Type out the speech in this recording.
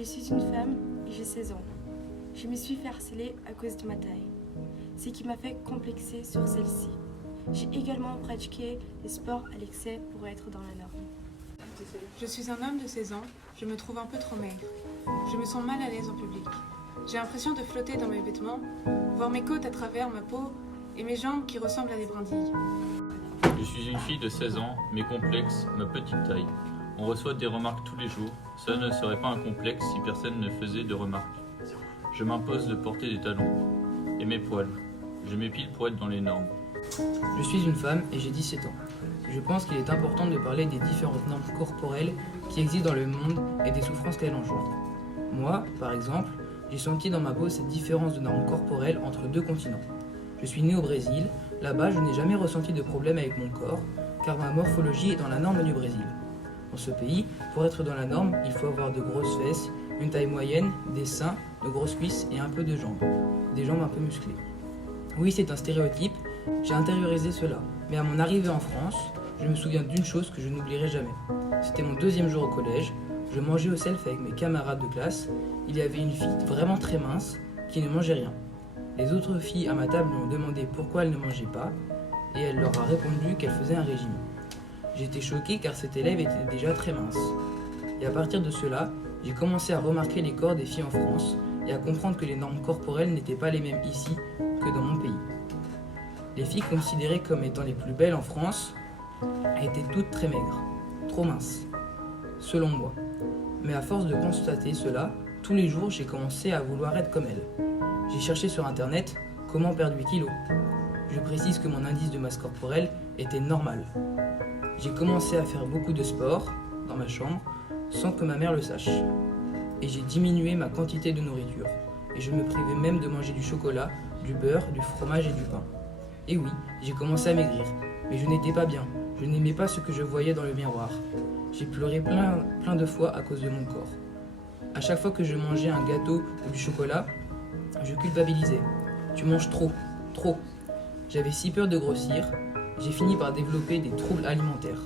Je suis une femme et j'ai 16 ans. Je me suis fait harceler à cause de ma taille, ce qui m'a fait complexer sur celle-ci. J'ai également pratiqué les sports à l'excès pour être dans la norme. Je suis un homme de 16 ans, je me trouve un peu trop maigre. Je me sens mal à l'aise en public. J'ai l'impression de flotter dans mes vêtements, voir mes côtes à travers ma peau et mes jambes qui ressemblent à des brindilles. Je suis une fille de 16 ans, mais complexe, ma petite taille. On reçoit des remarques tous les jours. Cela ne serait pas un complexe si personne ne faisait de remarques. Je m'impose de porter des talons. Et mes poils. Je m'épile pour être dans les normes. Je suis une femme et j'ai 17 ans. Je pense qu'il est important de parler des différentes normes corporelles qui existent dans le monde et des souffrances qu'elles engendrent. Moi, par exemple, j'ai senti dans ma peau cette différence de normes corporelles entre deux continents. Je suis né au Brésil. Là-bas, je n'ai jamais ressenti de problème avec mon corps, car ma morphologie est dans la norme du Brésil. Dans ce pays, pour être dans la norme, il faut avoir de grosses fesses, une taille moyenne, des seins, de grosses cuisses et un peu de jambes. Des jambes un peu musclées. Oui, c'est un stéréotype, j'ai intériorisé cela. Mais à mon arrivée en France, je me souviens d'une chose que je n'oublierai jamais. C'était mon 2e jour au collège, je mangeais au self avec mes camarades de classe. Il y avait une fille vraiment très mince qui ne mangeait rien. Les autres filles à ma table lui ont demandé pourquoi elle ne mangeait pas et elle leur a répondu qu'elle faisait un régime. J'étais choqué car cet élève était déjà très mince. Et à partir de cela, j'ai commencé à remarquer les corps des filles en France et à comprendre que les normes corporelles n'étaient pas les mêmes ici que dans mon pays. Les filles considérées comme étant les plus belles en France étaient toutes très maigres, trop minces, selon moi. Mais à force de constater cela, tous les jours j'ai commencé à vouloir être comme elles. J'ai cherché sur internet comment perdre 8 kilos. Je précise que mon indice de masse corporelle était normal. J'ai commencé à faire beaucoup de sport dans ma chambre sans que ma mère le sache. Et j'ai diminué ma quantité de nourriture. Et je me privais même de manger du chocolat, du beurre, du fromage et du pain. Et oui, j'ai commencé à maigrir. Mais je n'étais pas bien. Je n'aimais pas ce que je voyais dans le miroir. J'ai pleuré plein de fois à cause de mon corps. À chaque fois que je mangeais un gâteau ou du chocolat, je culpabilisais. Tu manges trop, trop. J'avais si peur de grossir. J'ai fini par développer des troubles alimentaires.